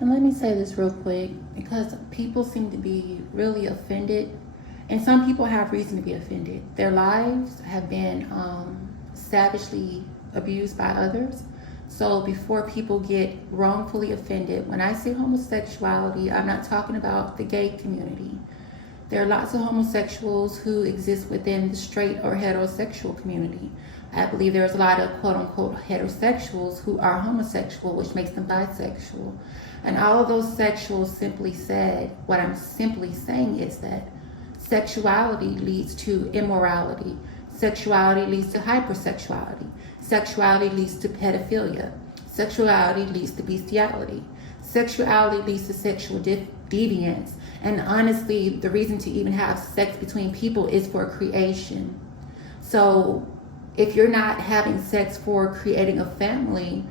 And let me say this real quick, because people seem to be really offended, and some people have reason to be offended. Their lives have been savagely abused by others. So before people get wrongfully offended, when I say homosexuality, I'm not talking about the gay community. There are lots of homosexuals who exist within the straight or heterosexual community. I believe there's a lot of quote-unquote heterosexuals who are homosexual, which makes them bisexual. And all of those sexuals simply said, what I'm simply saying is that sexuality leads to immorality. Sexuality leads to hypersexuality. Sexuality leads to pedophilia. Sexuality leads to bestiality. Sexuality leads to sexual deviance. And honestly, the reason to even have sex between people is for creation. So if you're not having sex for creating a family,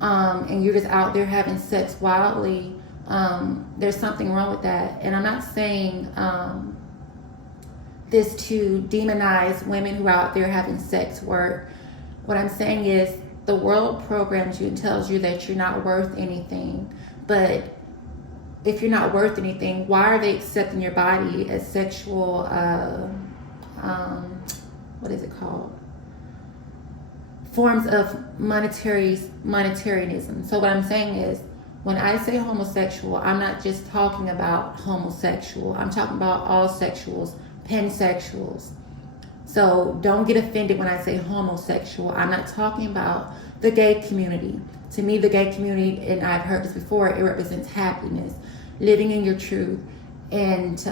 and you're just out there having sex wildly, there's something wrong with that. And I'm not saying this to demonize women who are out there having sex work. What I'm saying is the world programs you and tells you that you're not worth anything. But if you're not worth anything, why are they accepting your body as sexual, what is it called? Forms of monetarianism. So what I'm saying is, when I say homosexual, I'm not just talking about homosexual. I'm talking about all sexuals, pansexuals. So don't get offended when I say homosexual. I'm not talking about the gay community. To me, the gay community, and I've heard this before, it represents happiness, living in your truth, and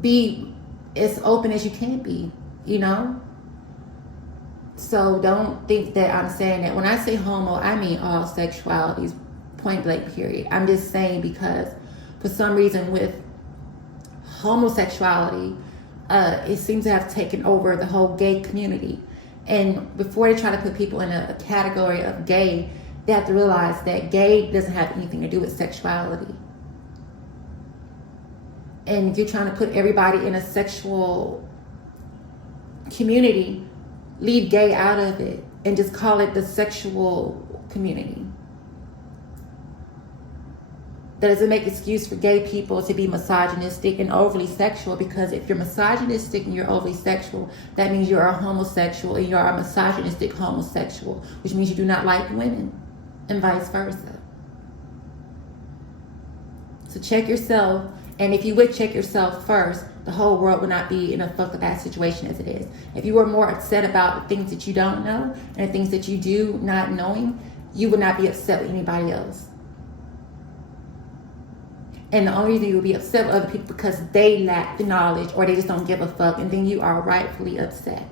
be as open as you can be, you know? So don't think that I'm saying that when I say homo, I mean all sexualities, point blank period. I'm just saying because for some reason with homosexuality, it seems to have taken over the whole gay community. And before they try to put people in a category of gay, they have to realize that gay doesn't have anything to do with sexuality. And if you're trying to put everybody in a sexual community, leave gay out of it and just call it the sexual community. That doesn't make excuse for gay people to be misogynistic and overly sexual, because if you're misogynistic and you're overly sexual, that means you're a homosexual and you're a misogynistic homosexual, which means you do not like women, and vice versa. So check yourself, and if you would check yourself first, the whole world would not be in a fucked up ass situation as it is. If you were more upset about the things that you don't know and the things that you do not knowing, you would not be upset with anybody else. And the only reason you would be upset with other people because they lack the knowledge or they just don't give a fuck, and then you are rightfully upset.